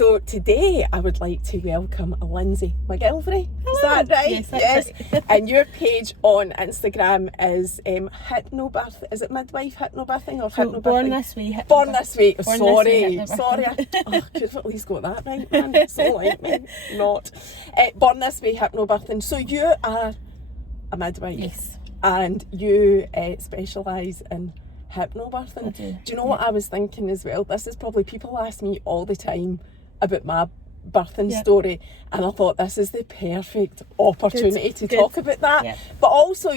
So today I would like to welcome Lynsey McGilvery. Is that right? Yes. Right. And your page on Instagram is Hypnobirth. Is it Midwife Hypnobirthing or Hypnobirthing? Born This Way. Born This Way. Born Sorry. I could have at least got that right, man. It's so like me. Not. Born This Way Hypnobirthing. So you are a midwife. Yes. And you specialise in hypnobirthing. I do. Do you know what I was thinking as well? This is probably, people ask me all the time about my birthing story, and I thought this is the perfect opportunity to talk about that. Yeah. But also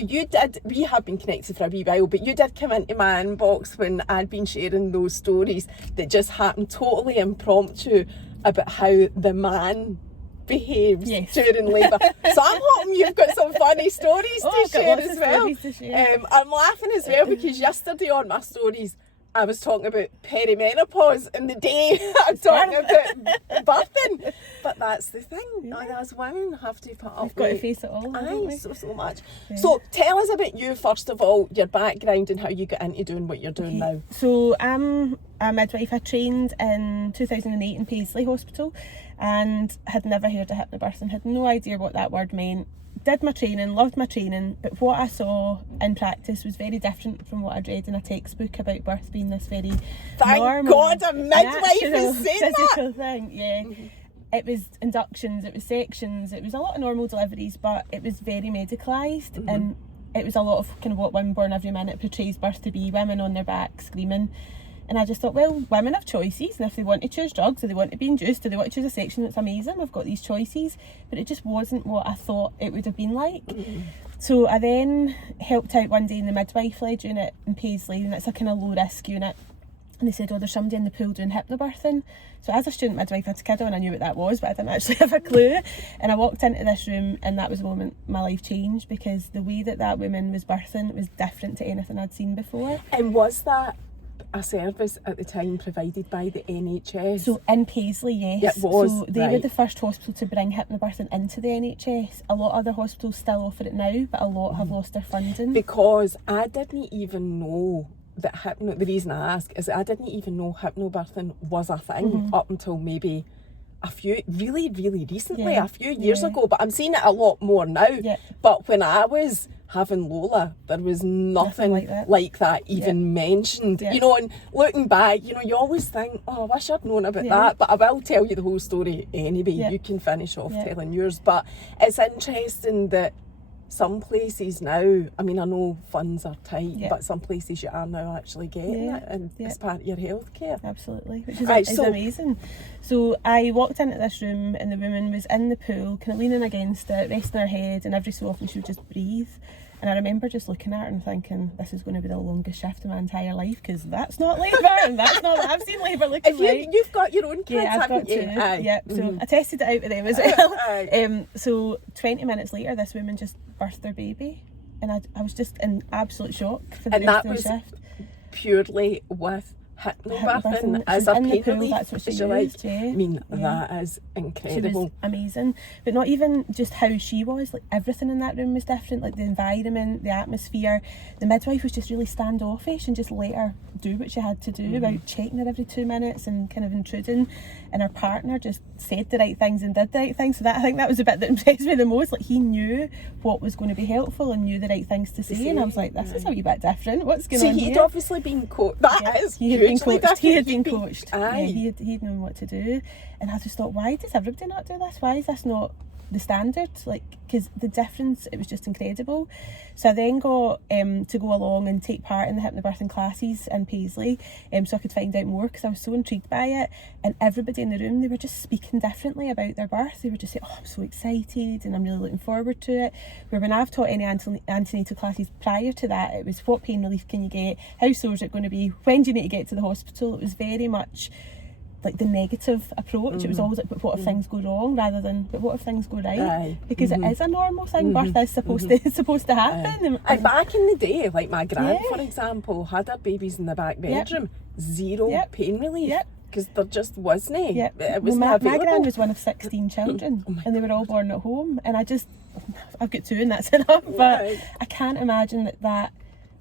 we have been connected for a wee while, but you did come into my inbox when I'd been sharing those stories that just happened totally impromptu about how the man behaves during labour. So I'm hoping you've got some funny stories to share as well. I'm laughing as well because yesterday on my stories I was talking about perimenopause, and the day I'm talking about birthing. But that's the thing, as women have to put up with. We've got to face it all. Aye, so much. Yeah. So tell us about you first of all, your background and how you got into doing what you're doing now. So I'm a midwife. I trained in 2008 in Paisley Hospital and had never heard of hypnobirthing, had no idea what that word meant. Did my training, loved my training, but what I saw in practice was very different from what I'd read in a textbook about birth being this very Thank God a midwife is saying physical that. thing. Yeah. It was inductions, it was sections, it was a lot of normal deliveries, but it was very medicalised, and it was a lot of kind of what Women Born Every Minute portrays birth to be, women on their back screaming. And I just thought, well, women have choices, and if they want to choose drugs, or they want to be induced, or they want to choose a section, that's amazing, we've got these choices. But it just wasn't what I thought it would have been like. So I then helped out one day in the midwife-led unit in Paisley, and it's a kind of low-risk unit. And they said, oh, there's somebody in the pool doing hypnobirthing. So as a student midwife, I had to kid on, I knew what that was, but I didn't actually have a clue. And I walked into this room, and that was the moment my life changed, because the way that woman was birthing was different to anything I'd seen before. And was that a service at the time provided by the NHS? So in Paisley, yes. It was, so they were the first hospital to bring hypnobirthing into the NHS. A lot of other hospitals still offer it now, but a lot have lost their funding. Because I didn't even know that the reason I ask is that I didn't even know hypnobirthing was a thing up until maybe a few, really recently, a few years ago, but I'm seeing it a lot more now. But when I was having Lola, there was nothing like that even mentioned. You know, and looking back, you know, you always think, oh, I wish I'd known about that, but I will tell you the whole story anyway. You can finish off telling yours. But it's interesting that some places now, I mean, I know funds are tight, but some places you are now actually getting it, and it's part of your healthcare. Absolutely, which is amazing. So I walked into this room, and the woman was in the pool, kind of leaning against it, resting her head, and every so often she would just breathe. And I remember just looking at her and thinking, this is going to be the longest shift of my entire life, because that's not labour, and that's not what I've seen labour looking like. You've got your own kids, I've haven't got you? two. So I tested it out with them as well. So 20 minutes later, this woman just birthed their baby, and I was just in absolute shock for the rest of the shift. Purely with hypnobirthing as a pain relief. That's what she used, I mean, that is incredible. She was amazing. But not even just how she was, like everything in that room was different, like the environment, the atmosphere. The midwife was just really standoffish and just let her do what she had to do without checking her every 2 minutes and kind of intruding. And her partner just said the right things and did the right things. So I think that was the bit that impressed me the most. Like, he knew what was going to be helpful and knew the right things to say. And I was like, this is a wee bit different. What's going on here? So he'd obviously been coached. That is hugely different. He had been coached. Yeah, he'd known what to do. And I just thought, why does everybody not do this? Why is this not the standard? Like, because the difference, it was just incredible. So I then got to go along and take part in the hypnobirthing classes in Paisley, so I could find out more, because I was so intrigued by it. And everybody in the room, they were just speaking differently about their birth. They were just saying, oh, I'm so excited and I'm really looking forward to it. Where when I've taught any antenatal classes prior to that, it was, what pain relief can you get? How sore is it going to be? When do you need to get to the hospital? It was very much like the negative approach. It was always like, but what if things go wrong, rather than, but what if things go right? Because it is a normal thing. Birth is supposed to happen. And back in the day, like my gran, for example, had her babies in the back bedroom, zero pain relief. Because there just wasn't. It wasn't my available. gran was one of 16 children, and they were all born at home. And I've got 2 and that's enough. But I can't imagine that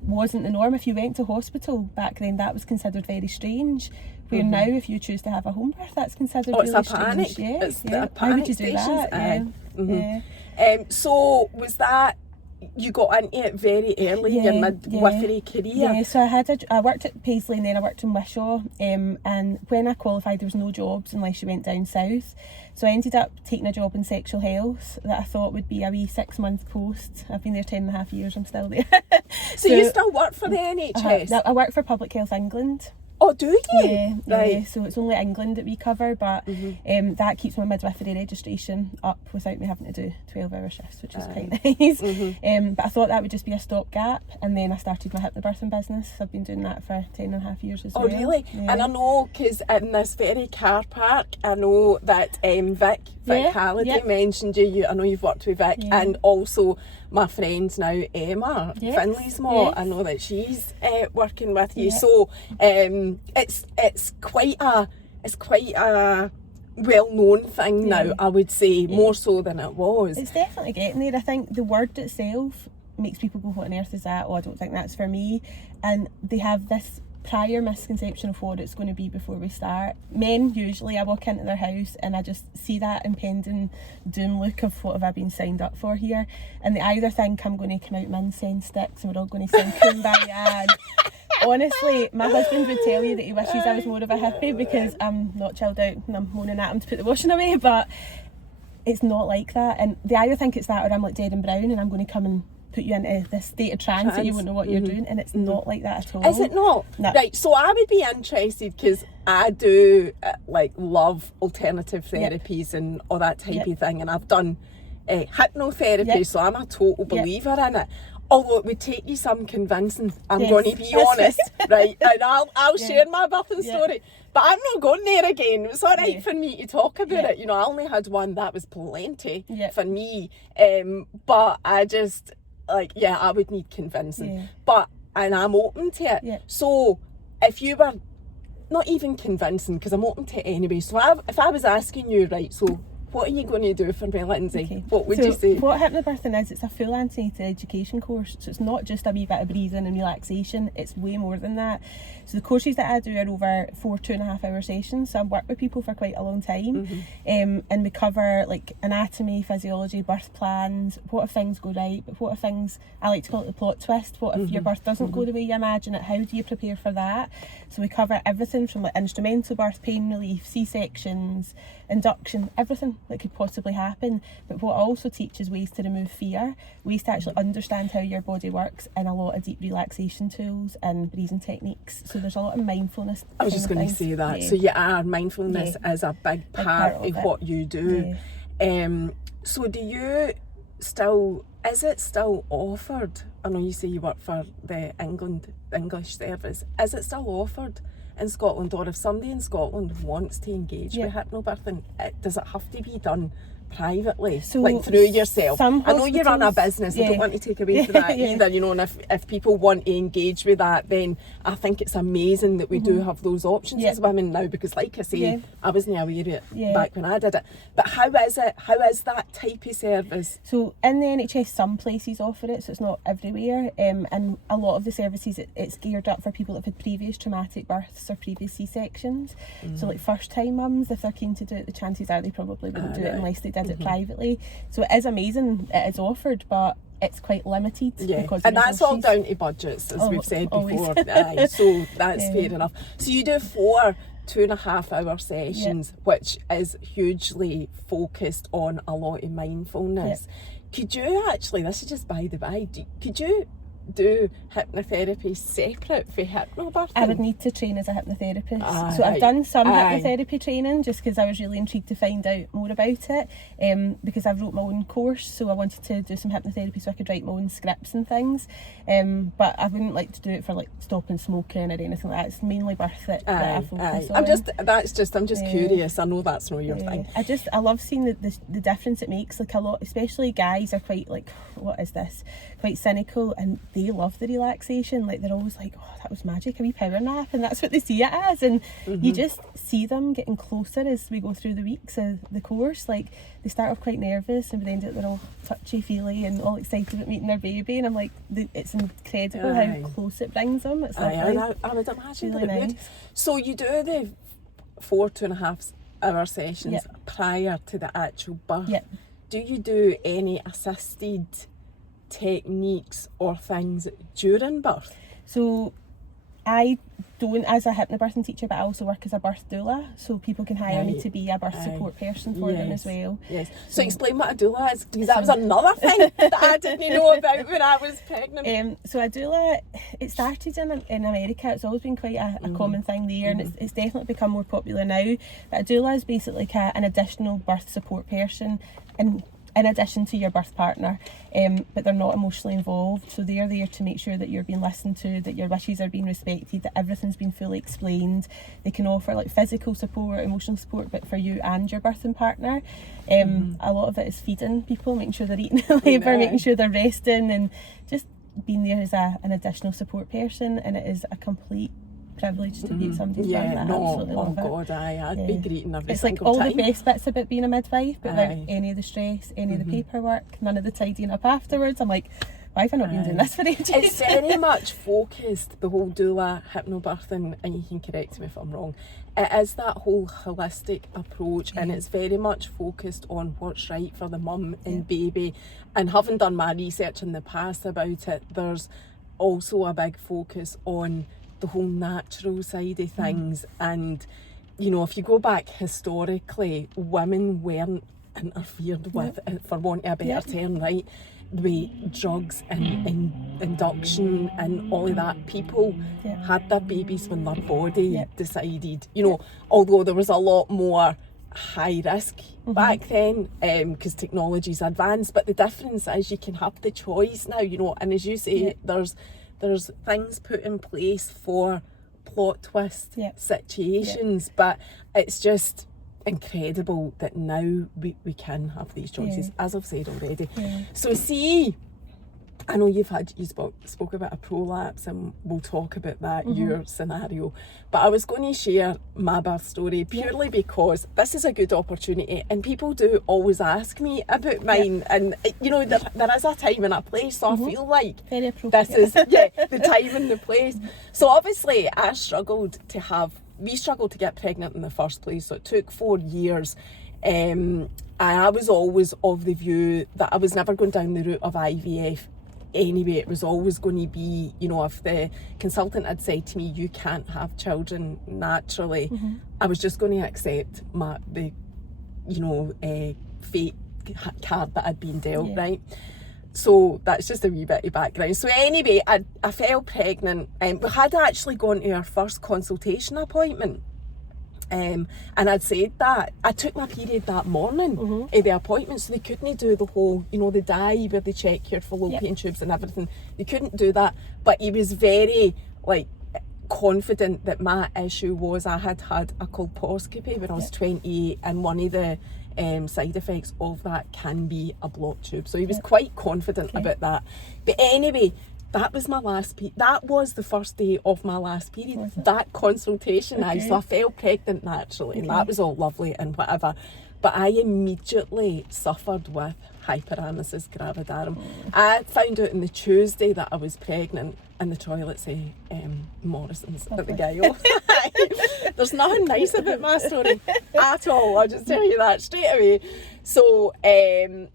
wasn't the norm. If you went to hospital back then, that was considered very strange. Where now, if you choose to have a home birth, that's considered really it's a panic. strange. It's Yeah. a panic How would you do that? stations. Yeah. So was that, you got into it very early in your midwifery career? Yeah, so I worked at Paisley and then I worked in Wishaw, and when I qualified there was no jobs unless you went down south, so I ended up taking a job in sexual health that I thought would be a wee 6-month post. I've been there 10.5 years, I'm still there. So you still work for the NHS? I work for Public Health England. Oh, do you? Yeah, right. Yeah, so it's only England that we cover, but that keeps my midwifery registration up without me having to do 12-hour shifts, which is quite nice. But I thought that would just be a stopgap, and then I started my hypnobirthing business. I've been doing that for 10.5 years as well. Oh, really? Yeah. And I know, because in this very car park, I know that Vic Halliday mentioned you. I know you've worked with Vic, and also my friend now, Emma, Finley's mom, I know that she's working with you. So it's quite a well-known thing now, I would say, more so than it was. It's definitely getting there. I think the word itself makes people go, what on earth is that? Oh, I don't think that's for me. And they have this prior misconception of what it's going to be before we start. Men, usually, I walk into their house and I just see that impending doom look of what have I been signed up for here, and they either think I'm going to come out mince sticks and we're all going to sing Kumbaya. And honestly, my husband would tell you that he wishes I was more of a hippie because I'm not chilled out and I'm moaning at him to put the washing away, but it's not like that. And they either think it's that or I'm like dead and brown and I'm going to come and put you into this state of trance that you won't know what you're doing, and it's not like that at all. Is it not? No. Right, so I would be interested, because I do love alternative therapies and all that type of thing, and I've done hypnotherapy, so I'm a total believer in it. Although it would take you some convincing, I'm going to be honest, right? And I'll share my birthing story. But I'm not going there again. It was all right for me to talk about it. You know, I only had one, that was plenty for me. But I just, I would need convincing. And I'm open to it. So if you were not even convincing, because I'm open to it anyway. So if I was asking you, right, so what are you going to do for me, Lynsey? Okay. What would you say? What hypnobirthing is, it's a full antenatal education course. So it's not just a wee bit of breathing and relaxation, it's way more than that. So the courses that I do are over 4 2.5-hour sessions. So I've worked with people for quite a long time. And we cover anatomy, physiology, birth plans, what if things go right, but what if things, I like to call it the plot twist, what if your birth doesn't go the way you imagine it, how do you prepare for that? So we cover everything from instrumental birth, pain relief, C-sections, induction, everything that could possibly happen. But what I also teach is ways to remove fear, ways to actually understand how your body works, and a lot of deep relaxation tools and breathing techniques. So there's a lot of mindfulness. I was just going to say that. So mindfulness is a big part of what you do. So do you still, is it still offered? I know you say you work for the English service. Is it still offered in Scotland, or if somebody in Scotland wants to engage with hypnobirthing, does it have to be done privately, through yourself? I know you run a business, I don't want to take away from that either, you know, and if people want to engage with that, then I think it's amazing that we do have those options as women now, because like I say, I wasn't aware of it back when I did it. But how is that type of service? So in the NHS, some places offer it, so it's not everywhere, and a lot of the services, it's geared up for people that have had previous traumatic births or previous C-sections. So first time mums, if they're keen to do it, the chances are they probably wouldn't do it unless they did it privately. So it is amazing, it is offered, but it's quite limited. And that's all down to budgets, as we've said before. So that's fair enough. So you do 4 2.5-hour sessions, which is hugely focused on a lot of mindfulness. Could you actually, this is just by the by, could you do hypnotherapy separate for hypnobirthing? I would need to train as a hypnotherapist. So I've done some hypnotherapy training just because I was really intrigued to find out more about it, because I've wrote my own course, so I wanted to do some hypnotherapy so I could write my own scripts and things, but I wouldn't like to do it for stopping smoking or anything like that. It's mainly birth that I focus on. I'm just curious. I know that's not your thing. I love seeing the difference it makes. A lot, especially guys, are quite what is this? Quite cynical, and they love the relaxation. Like, they're always like, oh, that was magic, a wee power nap, and that's what they see it as. And you just see them getting closer as we go through the weeks of the course. Like, they start off quite nervous, and by the end of it, they're all touchy-feely and all excited about meeting their baby. And I'm like, it's incredible how close it brings them. It's lovely. I would imagine really that it would. nice. So you do the 4.5 hour sessions prior to the actual birth. Do you do any assisted techniques or things during birth? So I don't, as a hypnobirthing teacher, but I also work as a birth doula, so people can hire me to be a birth support person for them as well. So explain what a doula is, because that was another thing that I didn't know about when I was pregnant. So a doula, it started in America. It's always been quite a common thing there, and it's definitely become more popular now. But a doula is basically like an additional birth support person in addition to your birth partner, but they're not emotionally involved, so they're there to make sure that you're being listened to, that your wishes are being respected, that everything's been fully explained. They can offer like physical support, emotional support, but for you and your birthing partner. A lot of it is feeding people, making sure they're eating in labour, making sure they're resting, and just being there as an additional support person. And it is a complete privilege to be at somebody's birth. I absolutely love it. I'd be greeting every It's like single all time. the best bits about being a midwife, but without any of the stress, any of the paperwork, none of the tidying up afterwards. I'm like, why have I not been doing this for ages? It's very much focused, the whole doula, hypnobirthing, and you can correct me if I'm wrong. It is that whole holistic approach, and it's very much focused on what's right for the mum and baby. And having done my research in the past about it, there's also a big focus on the whole natural side of things. And you know, if you go back historically, women weren't interfered with, for want of a better term, right, with drugs and induction and all of that. People had their babies when their body decided, you know, although there was a lot more high risk back then, because technology's advanced, but the difference is you can have the choice now, you know. And as you say, there's things put in place for plot twist situations, but it's just incredible that now we can have these choices, as I've said already. So see, I know you spoke about a prolapse, and we'll talk about that, your scenario, but I was going to share my birth story purely because this is a good opportunity, and people do always ask me about mine, and you know, there is a time and a place, so I feel like very appropriate. this is the time and the place. So obviously we struggled to get pregnant in the first place, so it took 4 years. And I was always of the view that I was never going down the route of IVF anyway. It was always going to be, you know, if the consultant had said to me, you can't have children naturally, I was just going to accept the fate card that I'd been dealt, right? So that's just a wee bit of background. So anyway, I fell pregnant, and we had actually gone to our first consultation appointment. And I'd said that I took my period that morning at the appointment, so they couldn't do the whole, you know, the dye where they check your fallopian tubes and everything. They couldn't do that, but he was very confident that my issue was I had a colposcopy when I was 28, and one of the side effects of that can be a blocked tube. So he was quite confident about that. But anyway, that was my last that was the first day of my last period, that consultation. So I fell pregnant naturally, and that was all lovely and whatever, but I immediately suffered with hyperemesis gravidarum. I found out on the Tuesday that I was pregnant in the toilets of Morrison's at the Gale. There's nothing nice about my story at all, I'll just tell you that straight away. So and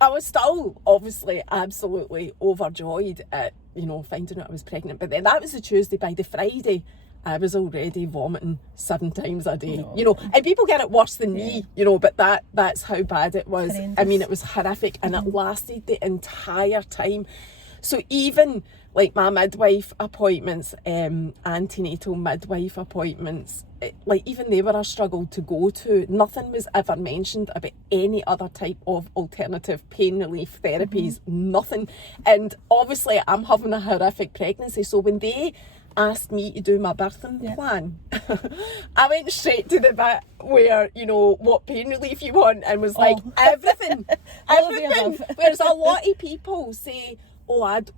I was still obviously absolutely overjoyed at, you know, finding out I was pregnant. But then that was the Tuesday. By the Friday, I was already vomiting 7 times a day. You know, and people get it worse than me, you know, but that's how bad it was. Horrendous. I mean, it was horrific, and it lasted the entire time. So even like my midwife appointments, antenatal midwife appointments, even they were a struggle to go to. Nothing was ever mentioned about any other type of alternative pain relief therapies, nothing. And obviously I'm having a horrific pregnancy, so when they asked me to do my birthing plan, I went straight to the bit where, you know, what pain relief you want, and was like, everything. Whereas a lot of people say,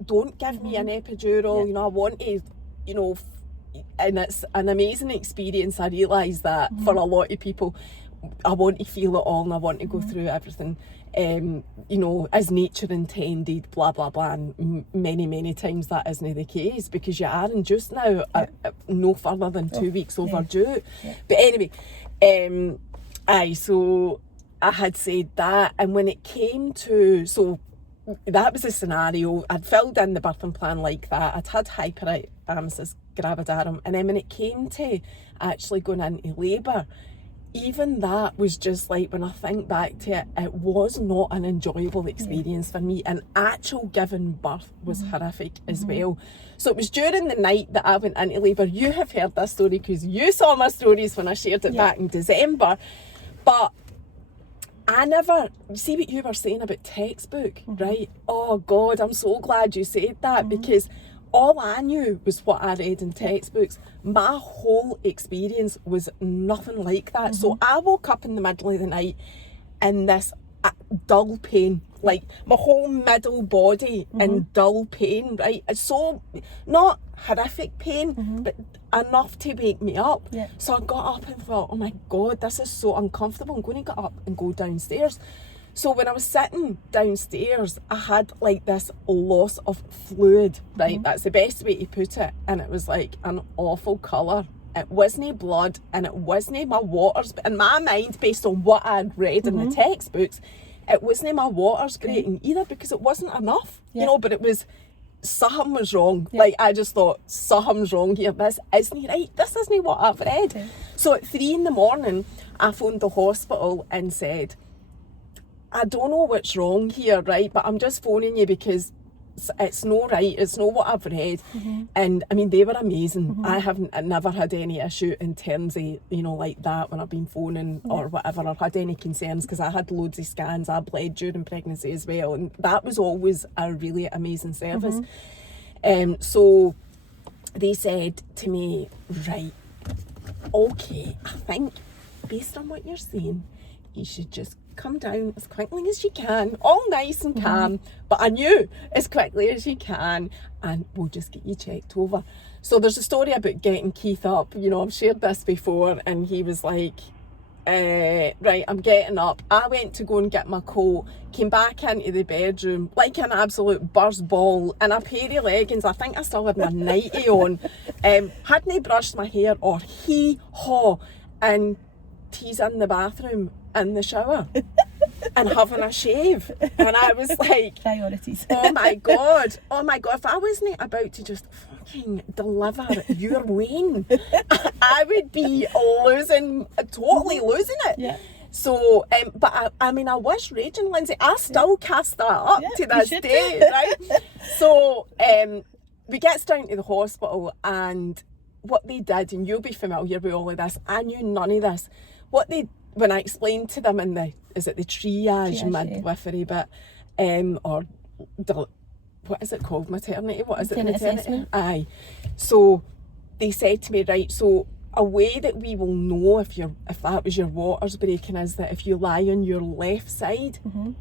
don't give me an epidural, you know, I want to, you know, and it's an amazing experience. I realise that for a lot of people, I want to feel it all and I want to go through everything, you know, as nature intended, blah, blah, blah. And many times that isn't the case, because you are induced now no further than 2 weeks overdue. But anyway, so I had said that, and when it came to, so that was the scenario. I'd filled in the birthing plan like that. I'd had hyperemesis gravidarum, and then when it came to actually going into labour, even that was just like, when I think back to it, it was not an enjoyable experience for me, and actual giving birth was horrific as well. So it was during the night that I went into labour. You have heard this story because you saw my stories when I shared it back in December, but I never, see what you were saying about textbook, right? Oh God, I'm so glad you said that, because all I knew was what I read in textbooks. My whole experience was nothing like that. So I woke up in the middle of the night in this dull pain, like my whole middle body in dull pain, right? So not horrific pain, but enough to wake me up. So I got up and thought, oh my God, this is so uncomfortable. I'm going to get up and go downstairs. So when I was sitting downstairs, I had like this loss of fluid, right? That's the best way to put it. And it was like an awful colour. It wasn't blood and it wasn't my waters. But in my mind, based on what I'd read in the textbooks, it wasn't my waters breaking either, because it wasn't enough, you know, but it was, something was wrong. Like, I just thought, something's wrong here. This isn't right. This isn't what I've read. So at 3 a.m, I phoned the hospital and said, I don't know what's wrong here, right? But I'm just phoning you because it's not right. It's not what I've read. And I mean, they were amazing. I never had any issue in terms of, you know, like that when I've been phoning or whatever, or had any concerns, because I had loads of scans. I bled during pregnancy as well. And that was always a really amazing service. So they said to me, right, okay, I think based on what you're saying, you should just come down as quickly as you can, all nice and calm, but I knew as quickly as you can, and we'll just get you checked over. So there's a story about getting Keith up, you know, I've shared this before, and he was like, right, I'm getting up. I went to go and get my coat, came back into the bedroom like an absolute burst ball in a pair of leggings. I think I still had my nightie on, hadn't brushed my hair or hee-haw, and he's in the bathroom in the shower and having a shave, and I was like, priorities. oh my god, if I wasn't about to just fucking deliver your Wayne, I would be totally losing it. So but I mean, I was raging, Lynsey. I still cast that up to this day, right? So we gets down to the hospital, and what they did, and you'll be familiar with all of this, I knew none of this. When I explained to them in the triage midwifery bit, or what is it called, maternity? What is it? Maternity? Aye. So they said to me, right, so a way that we will know if that was your waters breaking is that if you lie on your left side,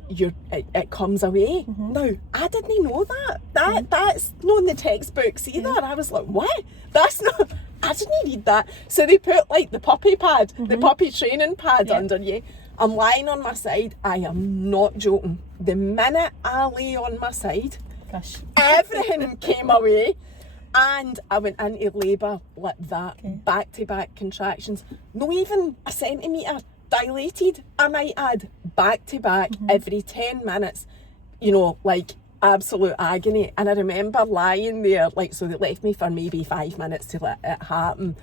it comes away. Now, I didn't know that. That's not in the textbooks either. I was like, what? That's not... I didn't read that. So they put like the puppy pad, the puppy training pad under you. I'm lying on my side. I am not joking. The minute I lay on my side, everything came away, and I went into labour like that, back-to-back contractions. Not even a centimetre, dilated, I might add, back-to-back every 10 minutes, you know, like absolute agony. And I remember lying there, like, so they left me for maybe 5 minutes to let it happen,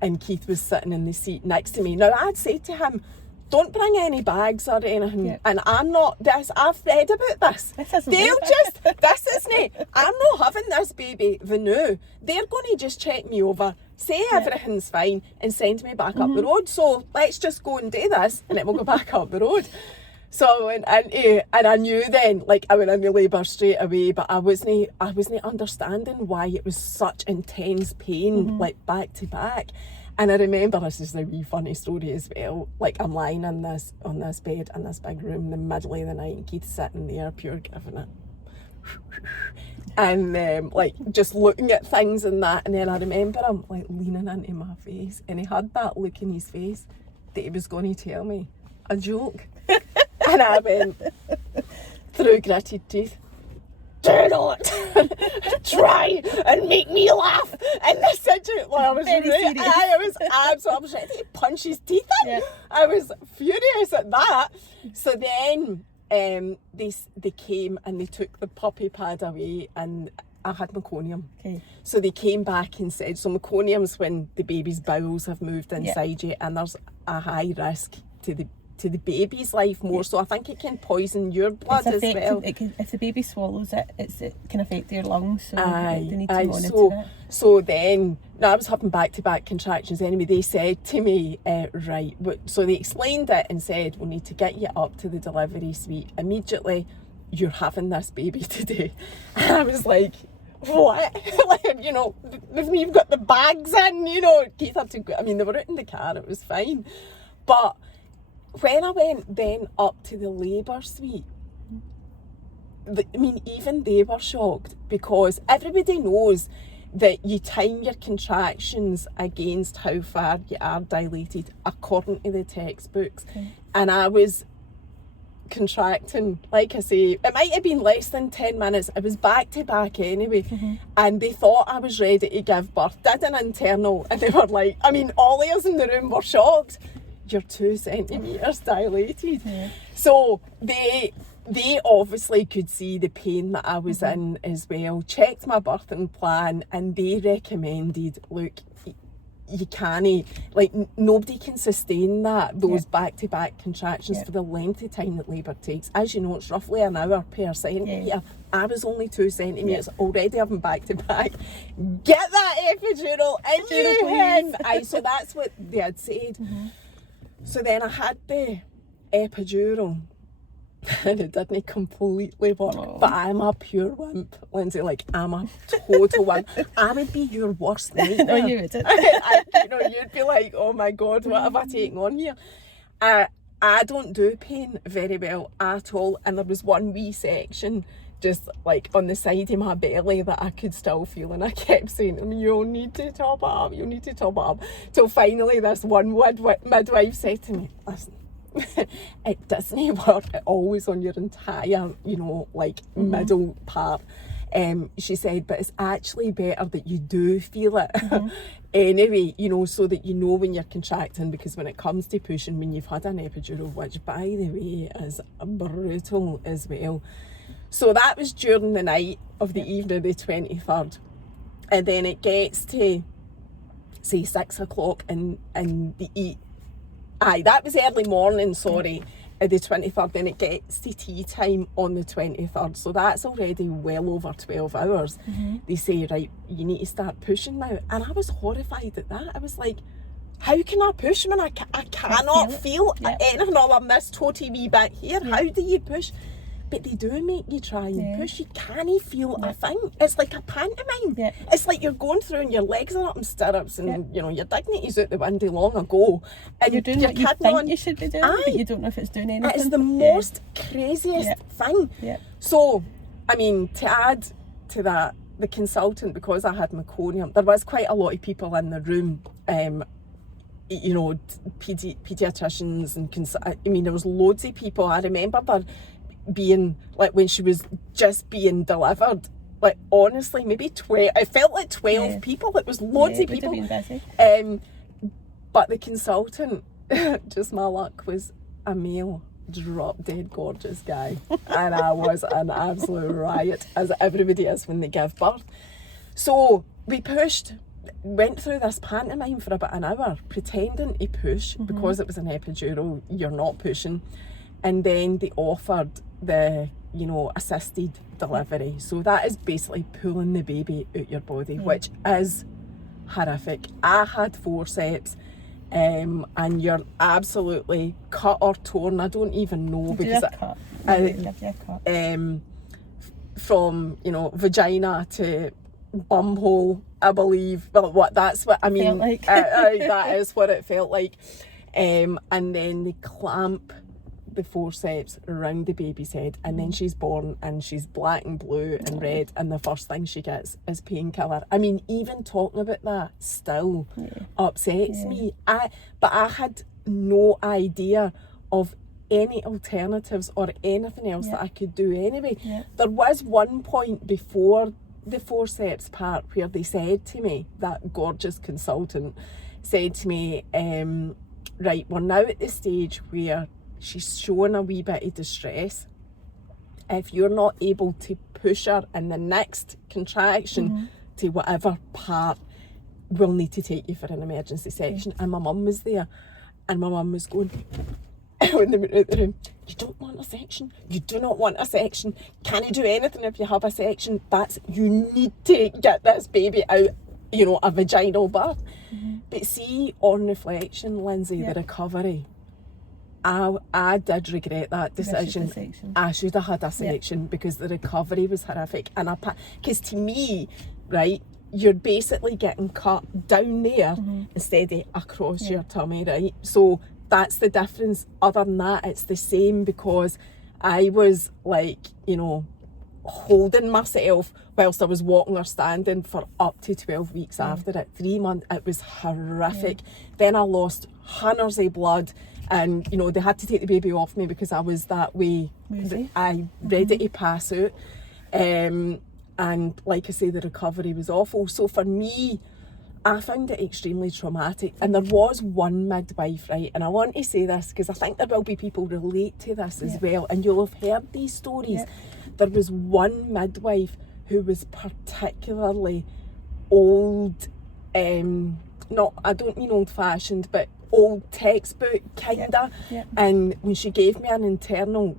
and Keith was sitting in the seat next to me. Now, I'd say to him, don't bring any bags or anything, and I'm not this, I've read about this. This isn't it. I'm not having this baby, the new. They're going to just check me over, say everything's fine, and send me back up the road. So let's just go and do this, and then we'll go back up the road. So and I knew then, like, I went into labour straight away, but I wasn't understanding why it was such intense pain, like back to back. And I remember, this is a wee funny story as well, like I'm lying on this bed in this big room in the middle of the night, and Keith's sitting there, pure giving it. and like just looking at things and that, and then I remember him like leaning into my face, and he had that look in his face that he was going to tell me a joke. And I went through gritted teeth, do not try and make me laugh in this situation. Like, I was absolutely ready to punch his teeth in. Yeah. I was furious at that. So then they came and they took the puppy pad away, and I had meconium. Okay. So they came back and said, so meconium's when the baby's bowels have moved inside you, and there's a high risk to the baby's life more. So I think it can poison your blood as well. If the baby swallows it, it can affect their lungs, so they need to monitor it. So then, I was having back-to-back contractions anyway. They said to me, right, so they explained it and said, we'll need to get you up to the delivery suite immediately. You're having this baby today. And I was like, what? Like, you know, you've got the bags in, you know. Keith had to go, I mean, they were out in the car, it was fine. But when I went then up to the labour suite, I mean, even they were shocked, because everybody knows that you time your contractions against how far you are dilated, according to the textbooks. Okay. And I was contracting, like I say, it might have been less than 10 minutes. It was back to back anyway. Mm-hmm. And they thought I was ready to give birth. Did an internal, and they were like, I mean, all of us in the room were shocked. You're 2 centimetres dilated. Yeah. So they obviously could see the pain that I was in as well, checked my birthing plan, and they recommended, look, you can't, like, nobody can sustain those back-to-back contractions for the length of time that labour takes. As you know, it's roughly an hour per centimetre. Yeah. I was only 2 centimetres, already having back-to-back. Get that epidural in you, hen! So that's what they had said. Mm-hmm. So then I had the epidural, and it didn't completely work. Oh. But I'm a pure wimp, Lynsey. Like, I'm a total wimp. I would be your worst nightmare. No, you wouldn't. You'd be like, oh my God, what have I taken on here? I don't do pain very well at all. And there was one wee section just like on the side of my belly that I could still feel, and I kept saying to me, you'll need to top it up, till finally this one midwife said to me, listen, it doesn't work always on your entire, middle part. She said, but it's actually better that you do feel it anyway, so that you know when you're contracting, because when it comes to pushing, when you've had an epidural, which by the way is brutal as well. So that was during the night of the evening of the 23rd. And then it gets to, say, 6 o'clock and that was early morning, the 23rd. Then it gets to tea time on the 23rd. So that's already well over 12 hours. Mm-hmm. They say, right, you need to start pushing now. And I was horrified at that. I was like, how can I push when I cannot feel anything other than this totty wee bit here? How do you push? But they do make you try and push. You can't feel a thing. It's like a pantomime. Yeah. It's like you're going through and your legs are up in stirrups and, your dignity's out the window long ago. And you're doing what you think you should be doing, but you don't know if it's doing anything. It's the most craziest thing. Yeah. So, I mean, to add to that, the consultant, because I had meconium, there was quite a lot of people in the room, paediatricians and there was loads of people. I remember there being, like, when she was just being delivered, like, honestly, maybe 12, it felt like 12 people. It was loads of people. Would have been busy. But the consultant, just my luck, was a male, drop dead gorgeous guy. And I was an absolute riot, as everybody is when they give birth. So we went through this pantomime for about an hour, pretending to push, because it was an epidural, you're not pushing. And then they offered the, assisted delivery. So that is basically pulling the baby out your body, which is horrific. I had forceps, and you're absolutely cut or torn. I don't even know, because from vagina to bumhole, I believe. Well, that's what I mean. That is what it felt like. And then they clamp the forceps around the baby's head, and then she's born and she's black and blue and red, and the first thing she gets is painkiller. I mean, even talking about that still upsets me. But I had no idea of any alternatives or anything else that I could do anyway. There was one point before the forceps part where they said to me, that gorgeous consultant said to me, right, we're now at the stage where she's showing a wee bit of distress. If you're not able to push her in the next contraction to whatever part, we'll need to take you for an emergency section. And my mum was there, and my mum was going, when they went out the room, you don't want a section, you do not want a section, can you do anything if you have a section? You need to get this baby out, you know, a vaginal birth. But see, on reflection, Lynsey, the recovery, I did regret that decision. I should have had a section because the recovery was horrific. And because to me, right, you're basically getting cut down there instead of across your tummy, right? So that's the difference. Other than that, it's the same, because I was like, you know, holding myself whilst I was walking or standing for up to 12 weeks after it. 3 months, it was horrific. Then I lost hundreds of blood, and you know, they had to take the baby off me because I was that way. I ready to pass out. And like I say, the recovery was awful. So for me, I found it extremely traumatic. And there was one midwife, right, and I want to say this because I think there will be people relate to this as well, and you'll have heard these stories. There was one midwife who was particularly old, not, I don't mean old fashioned, but old textbook kinda. And when she gave me an internal,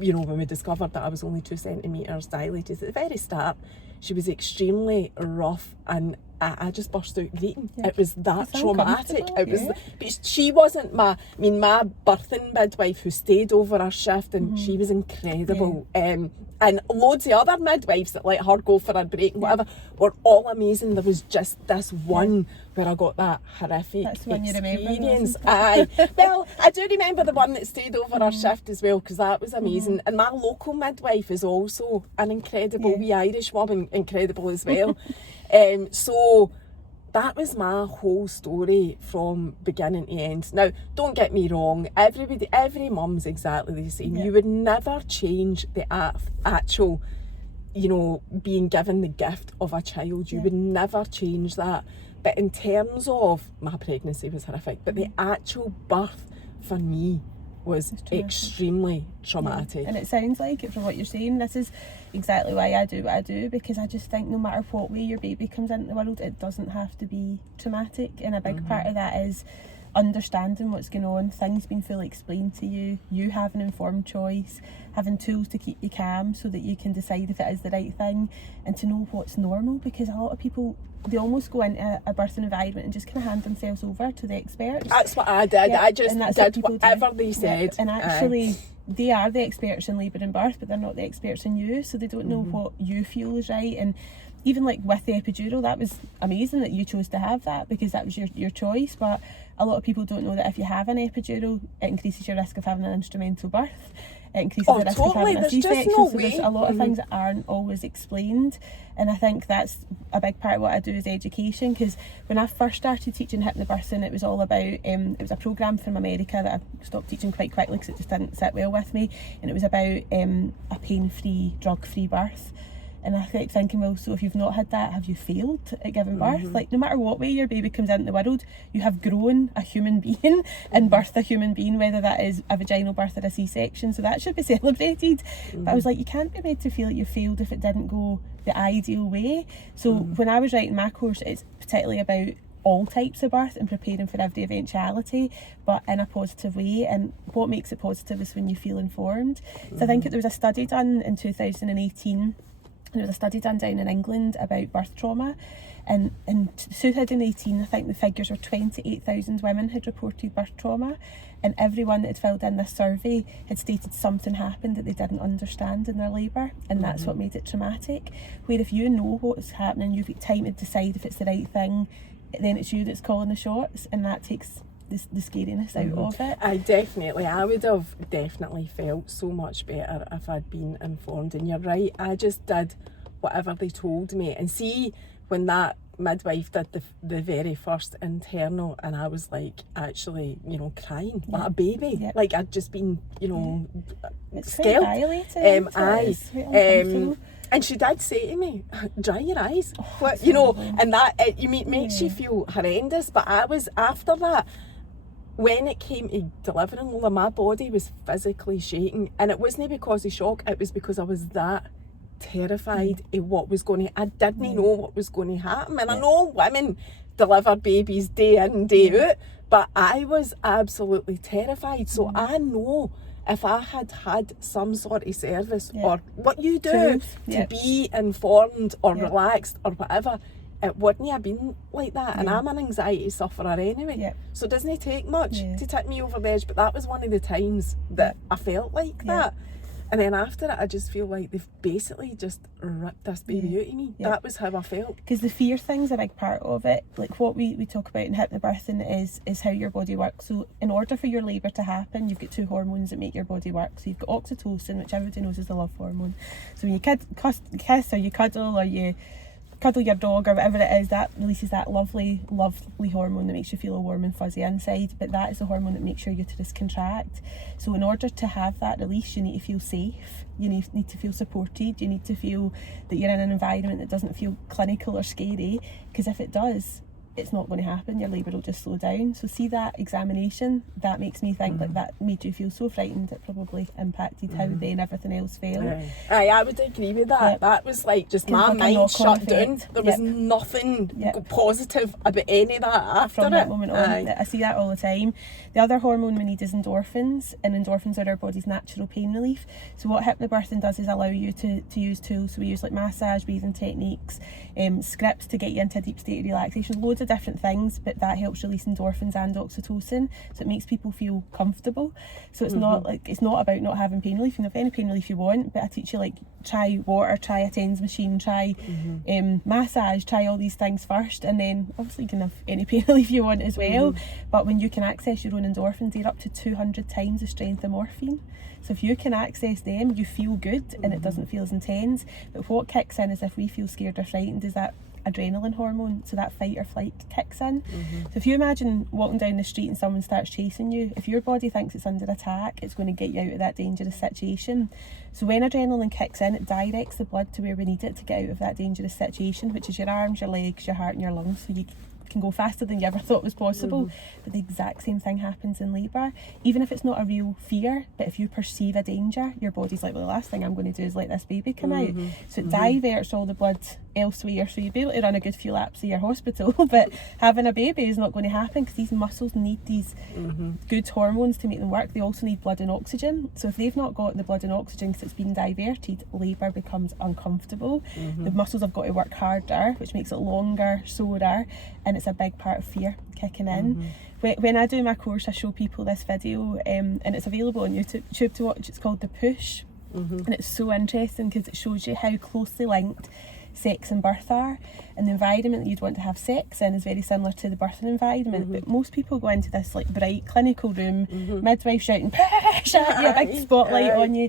you know, when we discovered that I was only 2 centimetres dilated at the very start, she was extremely rough, and I just burst out greeting. It was that traumatic. It was, but she wasn't my birthing midwife who stayed over her shift, and she was incredible. And loads of other midwives that let her go for a break and whatever were all amazing. There was just this one where I got that horrific experience. Aye. Well, I do remember the one that stayed over her shift as well, because that was amazing. And my local midwife is also an incredible wee Irish woman, incredible as well. So that was my whole story from beginning to end. Now, don't get me wrong, every mum's exactly the same. You would never change the actual, you know, being given the gift of a child. You would never change that. But in terms of, my pregnancy was horrific, but the actual birth for me was extremely traumatic. And it sounds like it from what you're saying. This is exactly why I do what I do, because I just think no matter what way your baby comes into the world, it doesn't have to be traumatic. And a big part of that is understanding what's going on, things being fully explained to you, you having informed choice, having tools to keep you calm so that you can decide if it is the right thing, and to know what's normal, because a lot of people, they almost go into a birthing environment and just kind of hand themselves over to the experts. That's what I did. I just did whatever they said. And actually, they are the experts in labour and birth, but they're not the experts in you, so they don't know what you feel is right. And even like with the epidural, that was amazing that you chose to have that, because that was your choice. But a lot of people don't know that if you have an epidural, it increases your risk of having an instrumental birth. It increases the risk of having a C-section. So there's a lot of things that aren't always explained. And I think that's a big part of what I do is education, because when I first started teaching hypnobirthing, it was all about, it was a programme from America that I stopped teaching quite quickly because it just didn't sit well with me. And it was about a pain-free, drug-free birth. And I kept thinking, well, so if you've not had that, have you failed at giving birth? Like, no matter what way your baby comes into the world, you have grown a human being and birthed a human being, whether that is a vaginal birth or a C-section. So that should be celebrated. But I was like, you can't be made to feel that you failed if it didn't go the ideal way. So when I was writing my course, it's particularly about all types of birth and preparing for every eventuality, but in a positive way. And what makes it positive is when you feel informed. So I think there was a study done in 2018. There was a study done down in England about birth trauma, and in 2018 I think the figures were 28,000 women had reported birth trauma, and everyone that had filled in this survey had stated something happened that they didn't understand in their labour, and that's what made it traumatic. Where if you know what's happening, you've got time to decide if it's the right thing, then it's you that's calling the shots, and that takes the scariness out of it. I would have definitely felt so much better if I'd been informed, and you're right, I just did whatever they told me. And see, when that midwife did the very first internal, and I was like actually, you know, crying like a baby. Like I'd just been, you know, it's scared. Dilated, and she did say to me, dry your eyes. You know, and that makes you feel horrendous. But I was, after that, when it came to delivering Lola, my body was physically shaking, and it wasn't because of shock, it was because I was that terrified of what was going to, I didn't know what was going to happen. And I know women deliver babies day in, day out, but I was absolutely terrified. So I know if I had had some sort of service or what you do to be informed or relaxed or whatever, it wouldn't have been like that. And I'm an anxiety sufferer anyway, so it doesn't take much to tip me over the edge. But that was one of the times that I felt like that. And then after it, I just feel like they've basically just ripped this baby out of me. That was how I felt. Because the fear thing's a big part of it. Like what we talk about in hypnobirthing is how your body works. So in order for your labour to happen, you've got two hormones that make your body work. So you've got oxytocin, which everybody knows is the love hormone. So when you kiss or you cuddle or you cuddle your dog or whatever it is, that releases that lovely hormone that makes you feel all warm and fuzzy inside. But that is the hormone that makes your uterus contract. So in order to have that release, you need to feel safe, you need to feel supported, you need to feel that you're in an environment that doesn't feel clinical or scary, because if it does, it's not going to happen. Your labour will just slow down. So see that examination, that makes me think that that made you feel so frightened, it probably impacted how then everything else felt. I would agree with that. That was like just my mind shut down. There was nothing positive about any of that after from that moment on. I see that all the time. The other hormone we need is endorphins, and endorphins are our body's natural pain relief. So what hypnobirthing does is allow you to use tools. So we use like massage, breathing techniques, scripts to get you into a deep state of relaxation, loads of different things, but that helps release endorphins and oxytocin, so it makes people feel comfortable. So it's not about not having pain relief. You can have any pain relief you want, but I teach you, like, try water, try a TENS machine, try massage, try all these things first, and then obviously you can have any pain relief you want as well. But when you can access your own endorphins, they're up to 200 times the strength of morphine. So if you can access them, you feel good and it doesn't feel as intense. But what kicks in is, if we feel scared or frightened, is that adrenaline hormone, so that fight or flight kicks in. So if you imagine walking down the street and someone starts chasing you, if your body thinks it's under attack, it's going to get you out of that dangerous situation. So when adrenaline kicks in, it directs the blood to where we need it to get out of that dangerous situation, which is your arms, your legs, your heart and your lungs. So you can go faster than you ever thought was possible. But the exact same thing happens in labour. Even if it's not a real fear, but if you perceive a danger, your body's like, well, the last thing I'm going to do is let this baby come out. So it diverts all the blood elsewhere, so you'll be able to run a good few laps of your hospital, but having a baby is not going to happen, because these muscles need these good hormones to make them work. They also need blood and oxygen. So if they've not got the blood and oxygen because it's been diverted, labour becomes uncomfortable. The muscles have got to work harder, which makes it longer, sorer, and it's a big part of fear kicking in. When I do my course, I show people this video, and it's available on YouTube to watch. It's called The Push, and it's so interesting because it shows you how closely linked sex and birth are, and the environment that you'd want to have sex in is very similar to the birthing environment. But most people go into this like bright clinical room, midwife shouting push at you, a big spotlight on you.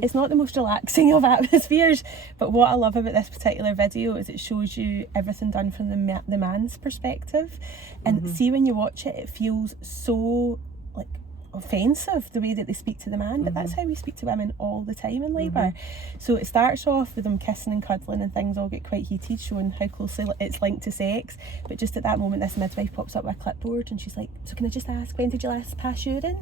It's not the most relaxing of atmospheres. But what I love about this particular video is it shows you everything done from the man's perspective, and see, when you watch it, it feels so like offensive the way that they speak to the man, but that's how we speak to women all the time in labour. So it starts off with them kissing and cuddling, and things all get quite heated, showing how closely it's linked to sex. But just at that moment, this midwife pops up with a clipboard and she's like, so can I just ask, when did you last pass urine?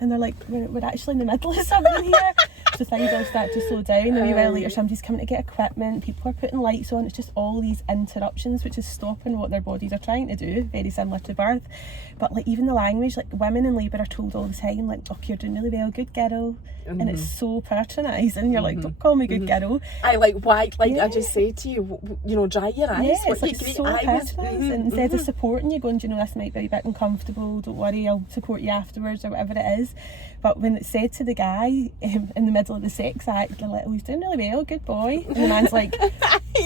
And they're like, we're actually in the middle of something here. So things all start to slow down. And a wee while later, somebody's coming to get equipment, people are putting lights on. It's just all these interruptions, which is stopping what their bodies are trying to do, very similar to birth. But like, even the language, like, women in labour are told all the time, like, oh, you're doing really well, good girl. And it's so patronising. You're like, don't call me good girl. I like, why, like, I just say to you, you know, dry your eyes. It's like so patronising. Instead of supporting you, going, do you know, this might be a bit uncomfortable, don't worry, I'll support you afterwards, or whatever it is. But when it's said to the guy in the middle of the sex act, they're like, oh, he's doing really well, good boy. And the man's like,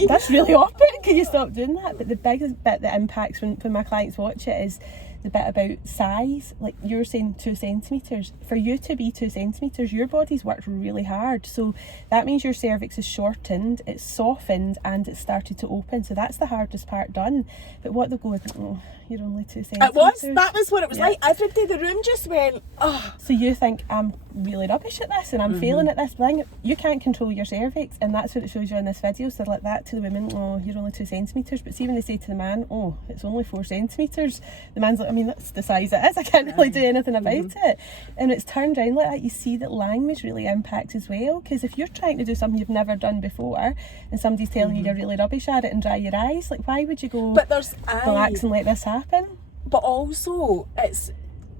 that's really awkward, can you stop doing that? But the biggest bit that impacts when my clients watch it is the bit about size, like you're saying 2 centimetres. For you to be 2 centimetres, your body's worked really hard. So that means your cervix is shortened, it's softened, and it's started to open. So that's the hardest part done. But what they go with, oh, you're only 2 centimetres. That was what it was like. Everybody in the room just went, oh. So you think, I'm really rubbish at this and I'm failing at this thing. You can't control your cervix, and that's what it shows you in this video. So like that to the women, oh, you're only 2 centimetres. But see, when they say to the man, oh, it's only 4 centimetres, the man's like, I mean, that's the size it is, I can't really do anything about it. And it's turned around like that. You see that language really impacts as well, because if you're trying to do something you've never done before and somebody's telling you you're really rubbish at it and dry your eyes, like why would you go relax and let this happen? But also it's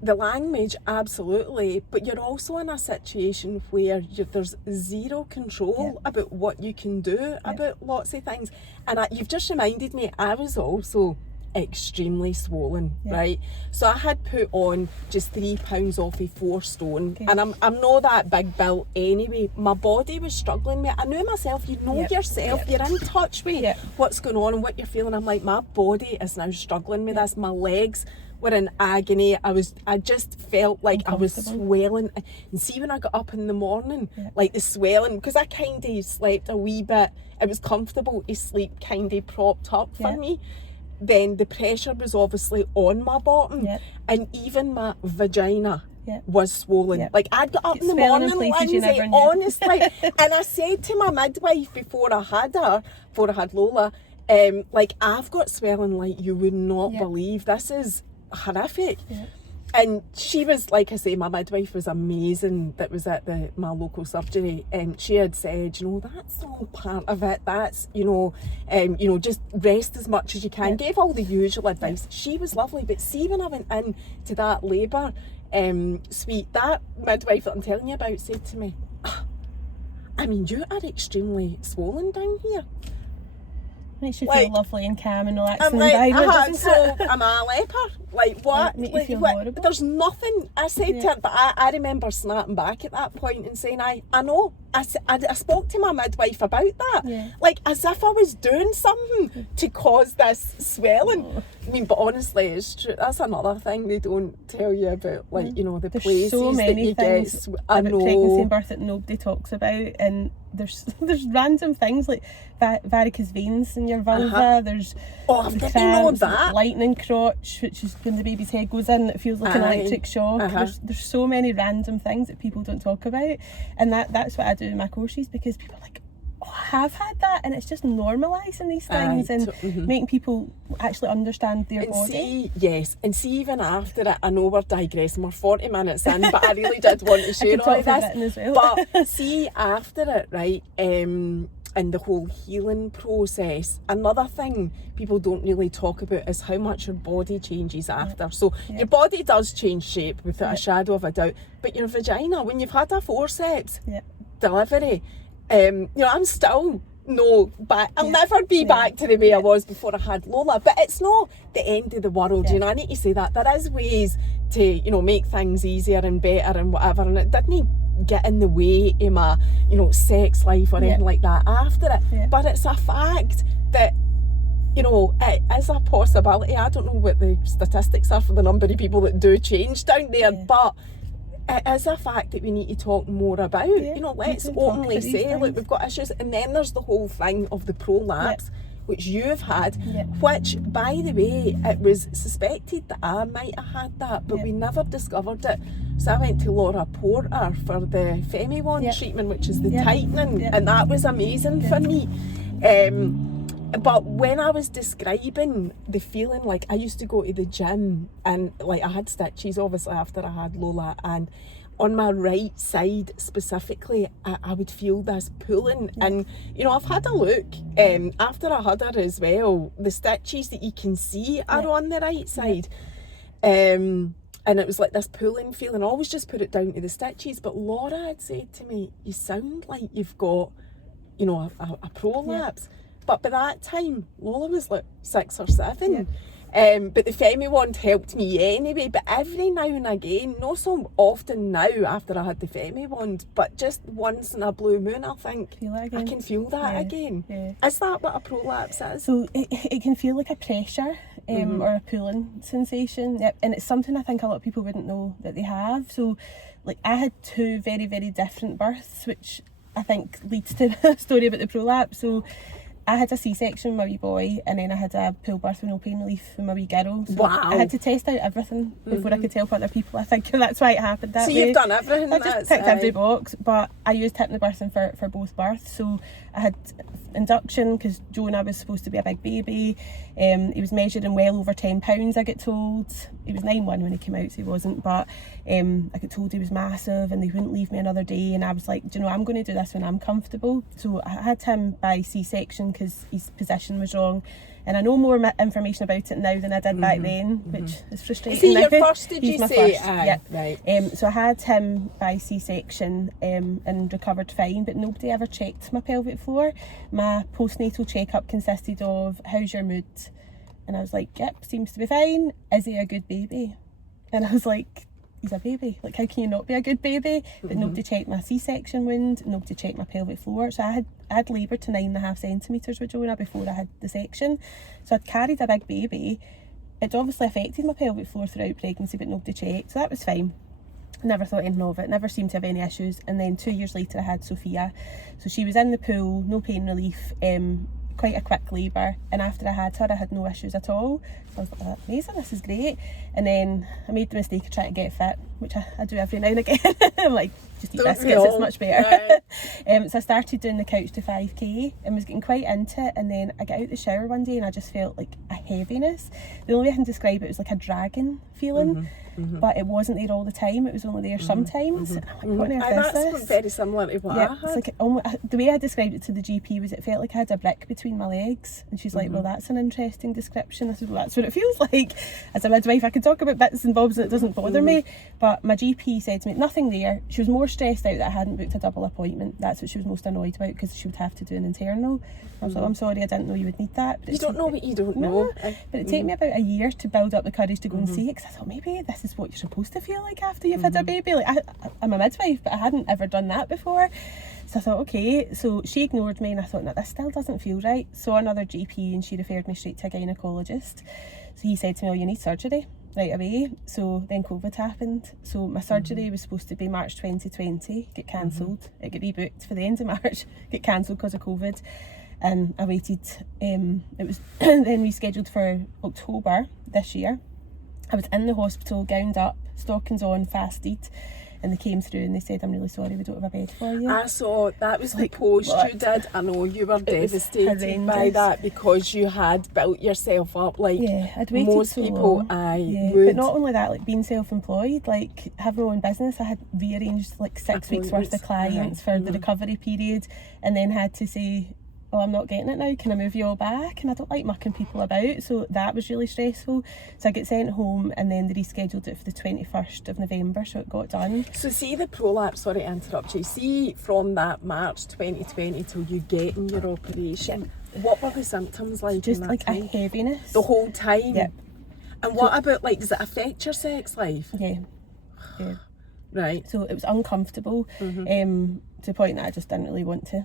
the language, absolutely, but you're also in a situation where there's zero control about what you can do about lots of things. And you've just reminded me, I was also extremely swollen, right? So I had put on just 3 pounds off of 4 stone, and I'm not that big built anyway. My body was struggling with it. I knew myself, you know yourself, you're in touch with what's going on and what you're feeling. I'm like, my body is now struggling with this. My legs were in agony. I just felt like I was swelling. And see, when I got up in the morning, like the swelling, because I kind of slept a wee bit, it was comfortable to sleep kind of propped up for me. Then the pressure was obviously on my bottom, and even my vagina was swollen. Like I'd got up in the morning, Lynsey, honestly, and I said to my midwife before I had Lola, like, I've got swelling like you would not believe. This is horrific. And she was, like I say, my midwife was amazing, that was at my local surgery, and she had said, you know, that's all part of it, that's, you know, just rest as much as you can, gave all the usual advice. She was lovely. But see, when I went in to that labour suite, that midwife that I'm telling you about said to me, I mean, you are extremely swollen down here. Makes you feel lovely and calm and relaxed. I'm like, so am I a leper? Like, what? Like, there's nothing. I said to her, but I remember snapping back at that point and saying, I know. I spoke to my midwife about that. Like, as if I was doing something to cause this swelling. I mean, but honestly, it's true. That's another thing they don't tell you about, like, you know, the there's places so many that you things get. I know. About pregnancy and birth that nobody talks about, and there's random things like varicose veins in your vulva. There's I didn't know that. Lightning crotch, which is when the baby's head goes in, it feels like an electric shock. There's so many random things that people don't talk about, and that's what I do in my courses, because people are like, oh, I have had that, and it's just normalising these things and making people actually understand their body. And see, even after it, I know we're digressing, we're 40 minutes in, but I really did want to share all this. But see, after it, right, and the whole healing process, another thing people don't really talk about is how much your body changes after. So your body does change shape without a shadow of a doubt, but your vagina, when you've had a forceps delivery, you know, I'm still back. I'll never be back to the way I was before I had Lola, but it's not the end of the world. You know, I need to say that there is ways to, you know, make things easier and better and whatever, and it didn't get in the way of my, you know, sex life or anything like that after it. But it's a fact that, you know, it is a possibility. I don't know what the statistics are for the number of people that do change down there, but it is a fact that we need to talk more about. You know, let's openly say, look, we've got issues. And then there's the whole thing of the prolapse, which you've had, which, by the way, it was suspected that I might have had that, but we never discovered it. So I went to Laura Porter for the Femi-Wand treatment, which is the tightening, and that was amazing for me. But when I was describing the feeling, like, I used to go to the gym and, like, I had stitches obviously after I had Lola, and on my right side specifically, I would feel this pulling. And, you know, I've had a look after I had her as well. The stitches that you can see are on the right side. And it was like this pulling feeling. I always just put it down to the stitches. But Laura had said to me, you sound like you've got, you know, a prolapse. But by that time, Lola was like 6 or 7. But the Femi-Wand helped me anyway. But every now and again, not so often now after I had the Femi-Wand, but just once in a blue moon, I think I can feel that again. Is that what a prolapse is? So it can feel like a pressure or a pulling sensation. Yep. And it's something I think a lot of people wouldn't know that they have. So like I had 2 very, very different births, which I think leads to the story about the prolapse. So I had a C-section with my wee boy, and then I had a pull birth with no pain relief with my wee girl. So wow. I had to test out everything before I could help other people. I think that's why it happened that way. So you've done everything. I just picked every box, but I used hypnobirthing for both births. So I had induction because Jonah was supposed to be a big baby. He was measuring well over 10 pounds, I get told. He was 9'1" when he came out, so he wasn't, but I get told he was massive and they wouldn't leave me another day, and I was like, do you know, I'm going to do this when I'm comfortable. So I had him by C-section because his position was wrong, and I know more information about it now than I did back then, which is frustrating. Is he your first, did He's you my say? first, Aye, yeah. right. So I had him by C-section and recovered fine, but nobody ever checked my pelvic floor. My postnatal checkup consisted of, how's your mood? And I was like, yep, seems to be fine. Is he a good baby? And I was like, he's a baby. Like, how can you not be a good baby? But nobody checked my C-section wound, nobody checked my pelvic floor. So I had laboured to 9.5 centimetres with Jonah before I had the section. So I'd carried a big baby. It obviously affected my pelvic floor throughout pregnancy, but nobody checked. So that was fine. Never thought anything of it, never seemed to have any issues. And then 2 years later I had Sophia. So she was in the pool, no pain relief, quite a quick labour, and after I had her I had no issues at all. So I was like, oh, amazing, this is great. And then I made the mistake of trying to get fit, which I do every now and again. I'm like, just eat biscuits, it's much better. Right. So I started doing the couch to 5k and was getting quite into it, and then I got out the shower one day and I just felt like a heaviness. The only way I can describe it was like a dragging feeling. But it wasn't there all the time, it was only there sometimes. And I'm like, what on earth is this? That's very similar to what I had. It's like, the way I described it to the GP was it felt like I had a brick between my legs, and she's like, well, that's an interesting description. I said, well, that's what it feels like. As a midwife I can talk about bits and bobs and it doesn't bother me, but my GP said to me, nothing there. She was more stressed out that I hadn't booked a double appointment. That's what she was most annoyed about, because she would have to do an internal. I was like, I'm sorry, I didn't know you would need that. But you don't know what you don't know. But it took me about a year to build up the courage to go and see it, because I thought maybe this is what you're supposed to feel like after you've had a baby. Like I'm a midwife, but I hadn't ever done that before. So I thought, okay. So she ignored me, and I thought, no, this still doesn't feel right. Saw another GP and she referred me straight to a gynaecologist. So he said to me, oh, you need surgery right away. So then COVID happened. So my surgery was supposed to be March 2020, get cancelled. It got rebooked for the end of March, get cancelled because of COVID. And I waited, it was then rescheduled for October this year. I was in the hospital, gowned up, stockings on, fasted, and they came through and they said, I'm really sorry, we don't have a bed for you. I saw, that was like, the post what? You did. I know you were devastated by that, because you had built yourself up like I'd waited most so people long. would. But not only that, like being self-employed, like having my own business, I had rearranged like 6 weeks worth of clients for the recovery period, and then had to say, oh, I'm not getting it now, can I move you all back? And I don't like mucking people about, so that was really stressful. So I get sent home, and then they rescheduled it for the 21st of November, so it got done. So see the prolapse, sorry to interrupt you, see from that March 2020 till you getting your operation, what were the symptoms like? Just like time? A heaviness. The whole time? Yep. And what about, like, does it affect your sex life? Yeah. Right. So it was uncomfortable, to the point that I just didn't really want to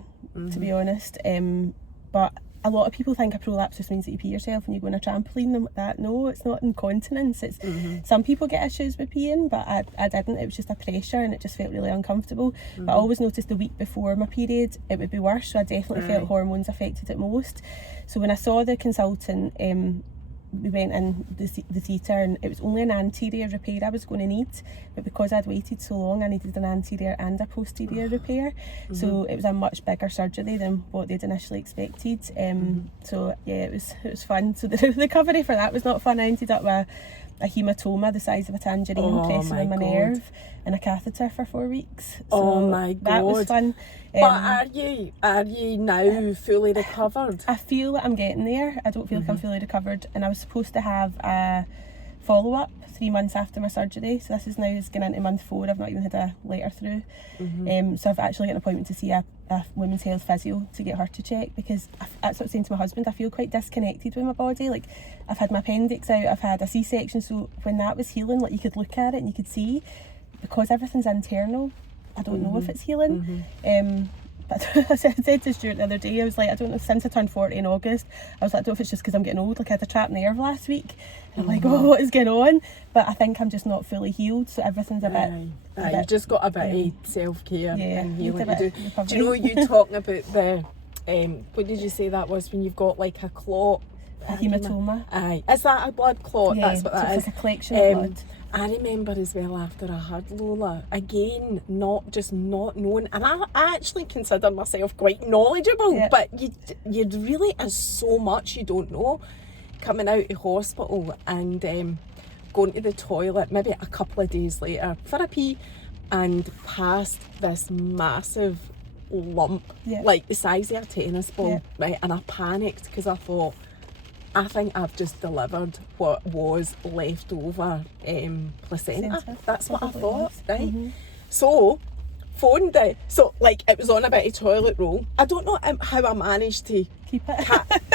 be honest. But a lot of people think a prolapse just means that you pee yourself and you go on a trampoline and that. No, it's not incontinence. It's some people get issues with peeing, but I didn't. It was just a pressure and it just felt really uncomfortable. But I always noticed the week before my period it would be worse, so I definitely felt hormones affected it most. So when I saw the consultant, we went in the theatre, and it was only an anterior repair I was going to need, but because I'd waited so long I needed an anterior and a posterior repair. So it was a much bigger surgery than what they'd initially expected. So yeah, it was fun. So the recovery for that was not fun. I ended up with a hematoma the size of a tangerine pressing on my nerve, and a catheter for 4 weeks. So oh my God, that was fun. But are you now fully recovered? I feel that I'm getting there. I don't feel like I'm fully recovered, and I was supposed to have a follow-up 3 months after my surgery, so this is now going into month 4. I've not even had a letter through. So I've actually got an appointment to see a women's health physio to get her to check, because that's what I was saying to my husband, I feel quite disconnected with my body. Like, I've had my appendix out, I've had a C-section, so when that was healing, like, you could look at it and you could see, because everything's internal, I don't know if it's healing. But I said to Stuart the other day, I was like, I don't know, since I turned 40 in August, I was like, I don't know if it's just because I'm getting old, like I had a trapped nerve last week. And I'm like, oh, what is going on? But I think I'm just not fully healed, so everything's a bit... You've just got a bit of self-care and healing to do. Recovery. Do you know, you talking about the, what did you say that was, when you've got like a clot? A hematoma. Aye. Is that a blood clot? Yeah, That's what that so is. It's like a collection of blood. I remember as well after I had Lola, again, not knowing, and I actually consider myself quite knowledgeable, but you really is so much you don't know. Coming out of hospital and going to the toilet maybe a couple of days later for a pee, and past this massive lump, like the size of a tennis ball, right? And I panicked because I thought, I think I've just delivered what was leftover placenta. That's what I thought, right? So, phoned it. So, like, it was on a bit of toilet roll. I don't know how I managed to keep it,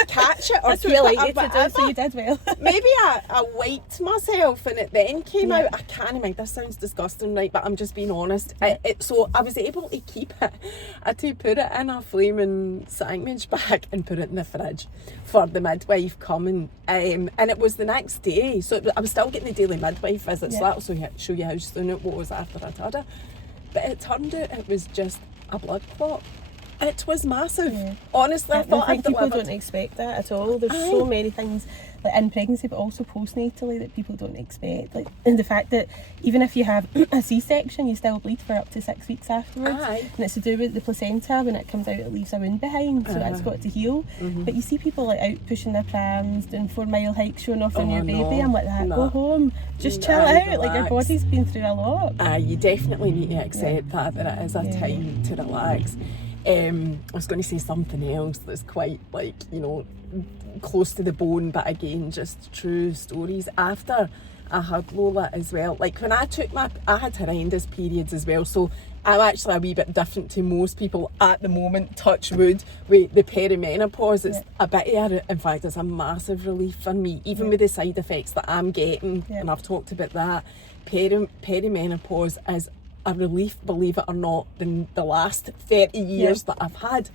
catch it, or that's what I like you to do, so you did well. Maybe I wiped myself and it then came out. I can't imagine, this sounds disgusting, right, but I'm just being honest. So I was able to keep it. I had to put it in a flaming sandwich bag and put it in the fridge for the midwife coming, and it was the next day, so I was still getting the daily midwife visits, so that'll show you how soon it was after I'd had it. But it turned out it was just a blood clot. It was massive. Honestly, I thought think people don't expect that at all. There's so many things, like in pregnancy, but also postnatally, that people don't expect. Like, and the fact that even if you have a C-section, you still bleed for up to 6 weeks afterwards. And it's to do with the placenta. When it comes out, it leaves a wound behind, so it's got to heal. But you see people like out pushing their prams, doing 4-mile hikes, showing off on your baby. I'm like that. Go home, just chill out. Relax. Like, your body's been through a lot. You definitely need to accept that it is a time to relax. I was going to say something else that's quite, like, you know, close to the bone, but again, just true stories. After I had Lola as well, like when I had horrendous periods as well, so I'm actually a wee bit different to most people at the moment, touch wood, with the perimenopause. It's a bit in fact, it's a massive relief for me, even with the side effects that I'm getting, and I've talked about that. Perimenopause is a relief, believe it or not, than the last 30 years that I've had.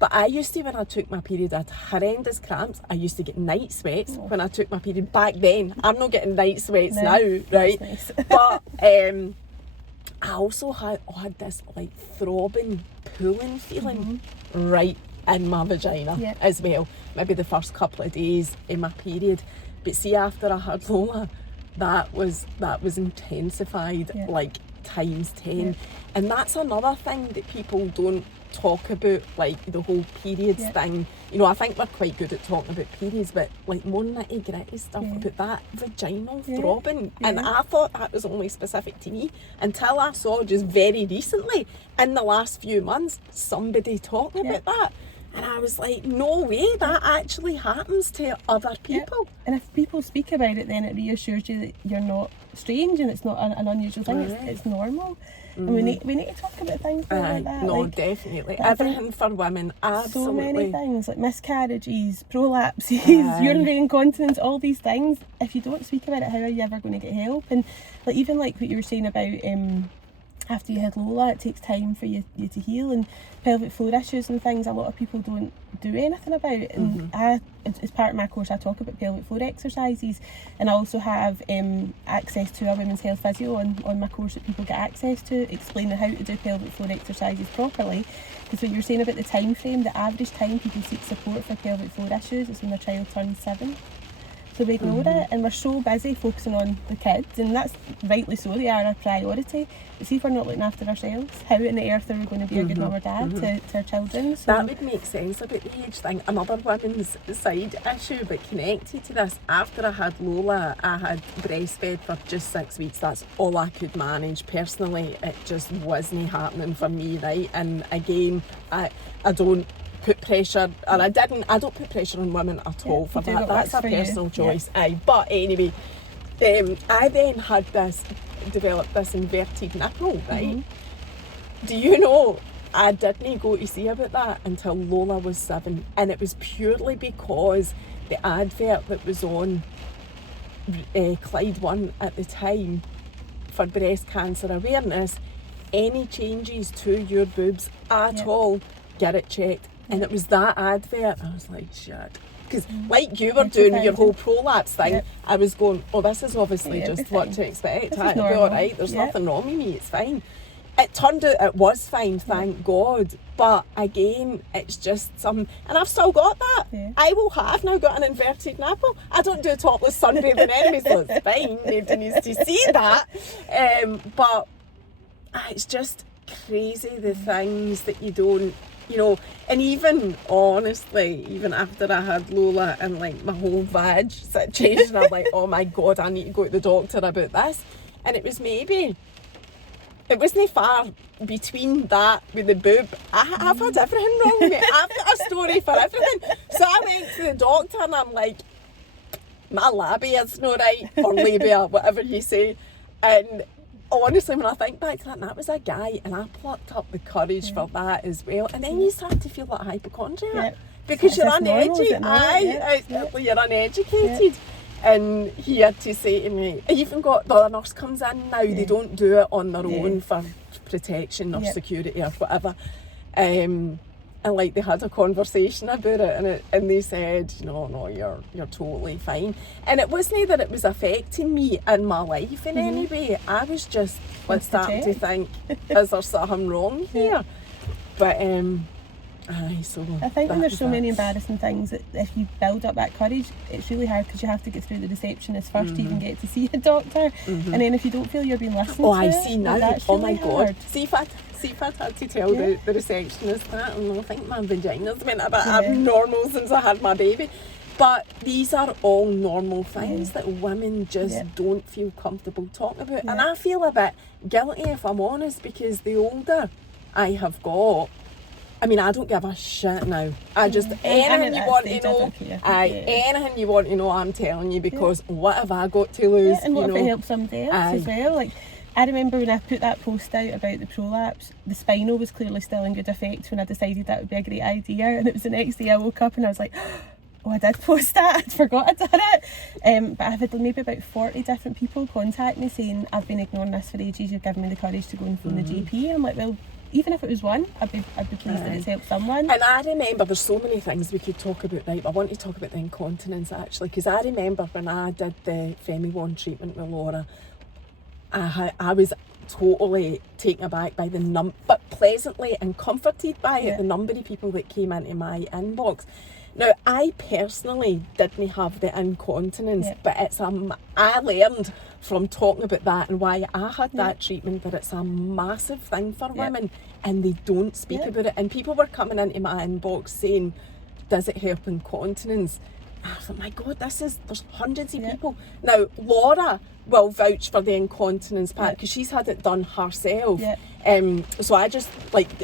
But I used to, when I took my period, I had horrendous cramps. I used to get night sweats when I took my period back then. I'm not getting night sweats now, right? Nice. But I also had this like throbbing, pulling feeling right in my vagina as well. Maybe the first couple of days in my period. But see, after I had Lola, that was intensified like times 10. And that's another thing that people don't talk about, like the whole periods thing. You know, I think we're quite good at talking about periods, but like more nitty gritty stuff about that vaginal throbbing. And I thought that was only specific to me until I saw just very recently, in the last few months, somebody talking about that. And I was like, no way, that actually happens to other people. And if people speak about it, then it reassures you that you're not strange and it's not an unusual thing, it's normal. And we need to talk about things like that. No, like, definitely. Everything for women, absolutely. So many things, like miscarriages, prolapses, urinary incontinence, all these things. If you don't speak about it, how are you ever going to get help? And like even like what you were saying about after you had Lola, it takes time for you to heal, and pelvic floor issues and things a lot of people don't do anything about. And as part of my course, I talk about pelvic floor exercises, and I also have access to a women's health physio on my course that people get access to, explaining how to do pelvic floor exercises properly. Because what you were saying about the time frame, the average time people seek support for pelvic floor issues is when their child turns 7. So we ignore it, and we're so busy focusing on the kids, and that's rightly so, they are our priority. But see, if we're not looking after ourselves, how on the earth are we going to be a good mum or dad to our children? So that would make sense about the age thing. Another women's side issue, but connected to this, after I had Lola, I had breastfed for just 6 weeks. That's all I could manage. Personally, it just wasn't happening for me, right? And again, I don't put pressure, and I don't put pressure on women at all for that. That's a personal choice. But anyway, I then had developed this inverted nipple, right? Do you know, I didn't go to see about that until Lola was 7, and it was purely because the advert that was on Clyde One at the time for breast cancer awareness, any changes to your boobs at all, get it checked. And it was that advert, I was like, shit. Because like you were doing with your whole prolapse thing, I was going, oh, this is obviously just what to expect. It'll be all right, there's nothing wrong with me, it's fine. It turned out it was fine, thank God. But again, it's just some, and I've still got that. I will have now got an inverted nipple. I don't do topless sunbathing anyway, so it's fine. Nobody needs to see that. But it's just crazy the things that you don't, you know. And even honestly, even after I had Lola and like my whole vag situation, I'm like, oh my God, I need to go to the doctor about this. And it was maybe, it wasn't far between that with the boob. I've had everything wrong with me. I've got a story for everything. So I went to the doctor and I'm like, my labia's not right, or labia, whatever you say. And honestly, when I think back to that was a guy, and I plucked up the courage for that as well. And then you start to feel like hypochondriac because you're uneducated. You're uneducated. And he had to say to me, I even got the other nurse comes in now, they don't do it on their own for protection or security or whatever. And like they had a conversation about it, and they said, no, you're totally fine. And it wasn't that it was affecting me in my life in any way. I was just starting to think, is there something wrong here? But so I think when there's so many embarrassing things, that if you build up that courage, it's really hard because you have to get through the receptionist first to even get to see a doctor. And then if you don't feel you're being listened to, I see now. That's Oh really my hard. God. See if I'd had to tell the receptionist that, and I think my vagina's been a bit abnormal since I had my baby. But these are all normal things that women just don't feel comfortable talking about. And I feel a bit guilty, if I'm honest, because the older I have got, I mean, I don't give a shit now. I just, anything you want to know, anything you want to know, I'm telling you, because what have I got to lose? And what if it helps somebody else as well? Like, I remember when I put that post out about the prolapse, the spinal was clearly still in good effect when I decided that would be a great idea. And it was the next day I woke up and I was like, oh, I did post that, I'd forgot I'd done it. But I've had maybe about 40 different people contact me saying, I've been ignoring this for ages, you've given me the courage to go and phone the GP. I'm like, well, even if it was one, I'd be pleased that it's helped someone. And I remember there's so many things we could talk about, right? I want to talk about the incontinence actually, because I remember when I did the Femi-1 treatment with Laura, I was totally taken aback by but pleasantly and comforted by it, the number of people that came into my inbox. Now, I personally didn't have the incontinence, but I learned from talking about that and why I had that treatment that it's a massive thing for women and they don't speak about it. And people were coming into my inbox saying, does it help incontinence? I thought, my God, there's hundreds of people. Now, Laura will vouch for the incontinence part because she's had it done herself. So I just,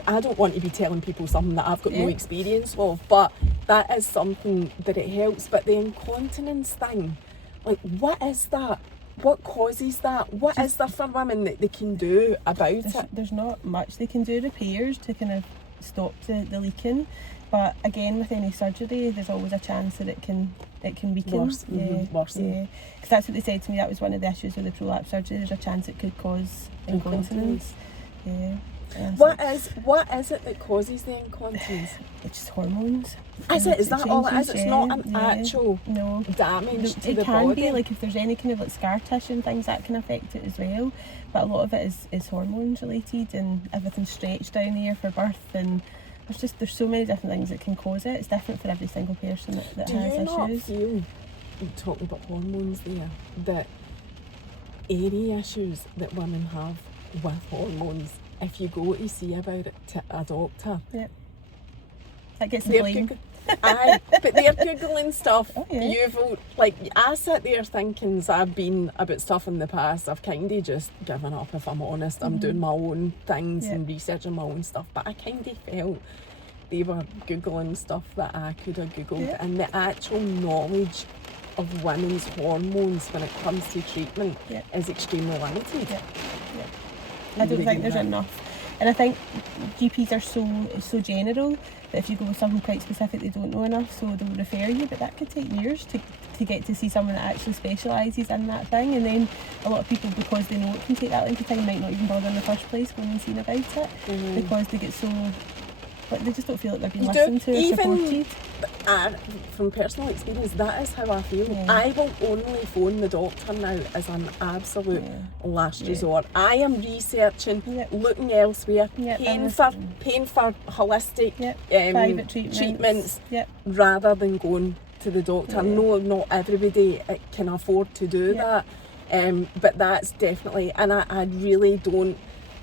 I don't want to be telling people something that I've got no experience of, but that is something that it helps. But the incontinence thing, what is that? What causes that? What is there for women that they can do about it? There's not much they can do. Repairs to kind of stop the leaking. But again, with any surgery, there's always a chance that it can weaken. Worsen. Because that's what they said to me. That was one of the issues with the prolapse surgery. There's a chance it could cause incontinence. What is it that causes the incontinence? It's just hormones. Is that all it is? It's not an actual damage to the body? It can be, if there's any kind of scar tissue and things, that can affect it as well. But a lot of it is hormones related, and everything's stretched down here for birth, and there's so many different things that can cause it. It's different for every single person that has issues. Do you not feel, talking about hormones there, that any issues that women have with hormones, if you go to see about it to a doctor, that gets the blame. But they're Googling stuff. I sit there thinking, I've been about stuff in the past, I've kind of just given up, if I'm honest. I'm doing my own things and researching my own stuff, but I kind of felt they were Googling stuff that I could have Googled, and the actual knowledge of women's hormones when it comes to treatment is extremely limited. I don't think there's enough. And I think GPs are so general that if you go with something quite specific, they don't know enough, so they'll refer you, but that could take years to get to see someone that actually specialises in that thing. And then a lot of people, because they know it can take that length of time, might not even bother in the first place going and seeing about it, because they get so, like, they just don't feel like they're being listened to or supported. From personal experience, that is how I feel. I will only phone the doctor now as an absolute last resort. I am researching, looking elsewhere, paying for holistic private treatments rather than going to the doctor. No, not everybody can afford to do that, but that's definitely, and I really don't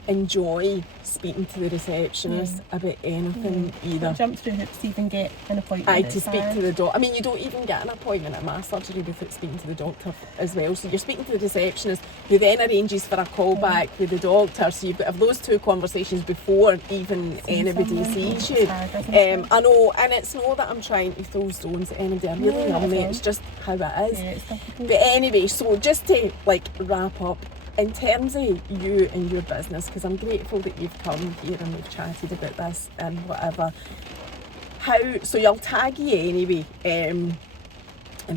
enjoy speaking to the receptionist about anything either. Jump through hoops to even get an appointment. To speak to the doctor. I mean, you don't even get an appointment at my surgery without speaking to the doctor as well. So you're speaking to the receptionist, who then arranges for a call back with the doctor. So you've got to have those two conversations before even anybody sees you. I know, and it's not that I'm trying to throw stones at anybody. I really am. It's just how it is. But anyway, so just to wrap up, in terms of you and your business, because I'm grateful that you've come here and we've chatted about this and whatever. So you'll tag you anyway, and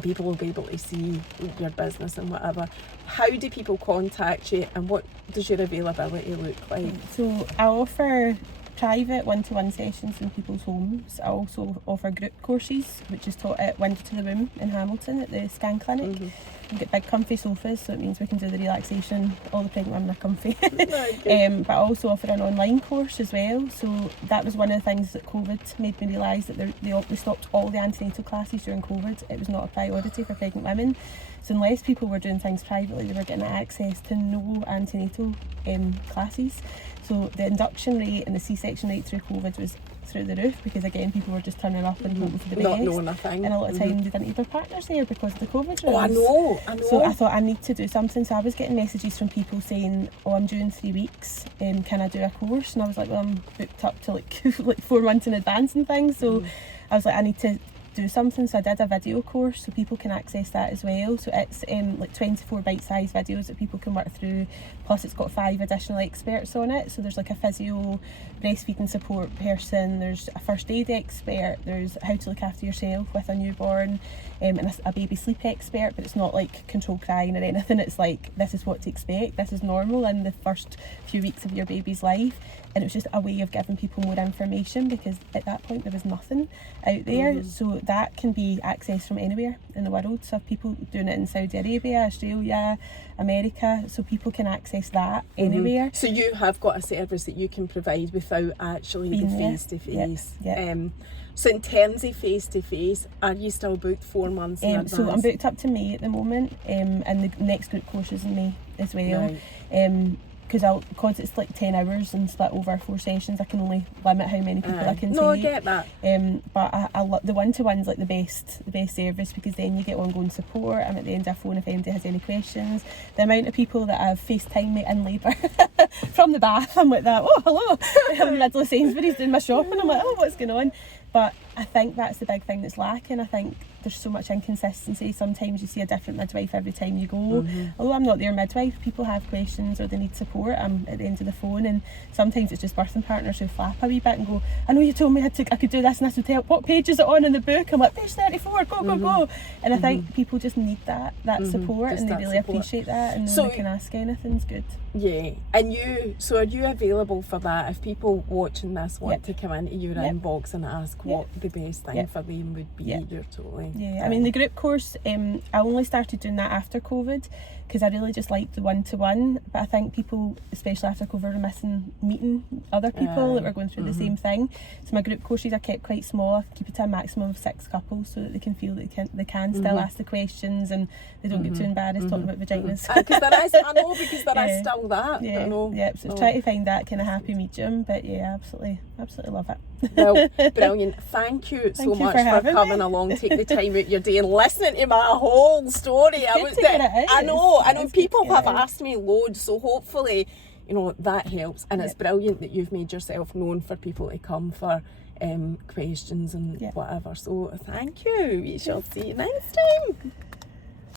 people will be able to see your business and whatever. How do people contact you, and what does your availability look like? So I offer private one-to-one sessions in people's homes. I also offer group courses, which is taught at Window to the Womb in Hamilton at the Scan Clinic. We get big comfy sofas, so it means we can do the relaxation. All the pregnant women are comfy. But I also offer an online course as well. So that was one of the things that COVID made me realise, that they stopped all the antenatal classes during COVID. It was not a priority for pregnant women. So unless people were doing things privately, they were getting access to no antenatal classes. So the induction rate and the C-section rate through COVID was through the roof, because again, people were just turning up and hoping for the best. Not knowing a thing. And a lot of time they didn't have their partners there because of the COVID rules. Oh, I know. So I thought I need to do something. So I was getting messages from people saying, oh, I'm due in 3 weeks, can I do a course? And I was like, well, I'm booked up to like 4 months in advance and things. So I was like, I need to do something. So I did a video course so people can access that as well. So it's 24 bite-sized videos that people can work through, plus it's got 5 additional experts on it. So there's like a physio, breastfeeding support person, there's a first aid expert, there's how to look after yourself with a newborn, and a baby sleep expert. But it's not like control crying or anything. It's like, this is what to expect, this is normal in the first few weeks of your baby's life. And it was just a way of giving people more information, because at that point there was nothing out there. So that can be accessed from anywhere in the world. So people doing it in Saudi Arabia, Australia, America, so people can access that anywhere. So you have got a service that you can provide without actually the face-to-face. So in terms of face-to-face, are you still booked 4 months in advance? So I'm booked up to May at the moment, and the next group course is in May as well. Because it's like 10 hours and split over 4 sessions, I can only limit how many people I can take. No, I get that. But I love the one-to-one's like the best service, because then you get ongoing support. I'm at the end of a phone if anybody has any questions. The amount of people that have FaceTime me in labour from the bath, I'm like that, oh, hello, I'm in the middle of Sainsbury's doing my shopping, I'm like, oh, what's going on? But I think that's the big thing that's lacking. I think there's so much inconsistency. Sometimes you see a different midwife every time you go. Although I'm not their midwife, people have questions or they need support. I'm at the end of the phone, and sometimes it's just birthing partners who flap a wee bit and go, I know you told me I could do this and this would help. What page is it on in the book? I'm like, page 34, go. And I think people just need that support, and they really appreciate that, and knowing they can ask anything's good. Yeah, and are you available for that if people watching this want to come into your inbox and ask what the best thing for them would be? You're totally... Yeah, I mean, the group course, I only started doing that after COVID, because I really just liked the one-to-one. But I think people, especially after COVID, were missing meeting other people that were going through the same thing. So my group courses are kept quite small. I keep it to a maximum of 6 couples, so that they can feel that they can still ask the questions, and they don't get too embarrassed talking about vaginas. Because there is still that. So try to find that kind of happy medium. But yeah, absolutely love it. Well, brilliant. Thank you so much for coming along, taking the time out your day and listening to my whole story. I know people have asked me loads, so hopefully, that helps. And it's brilliant that you've made yourself known for people to come for questions and whatever. So thank you. We shall see you next time.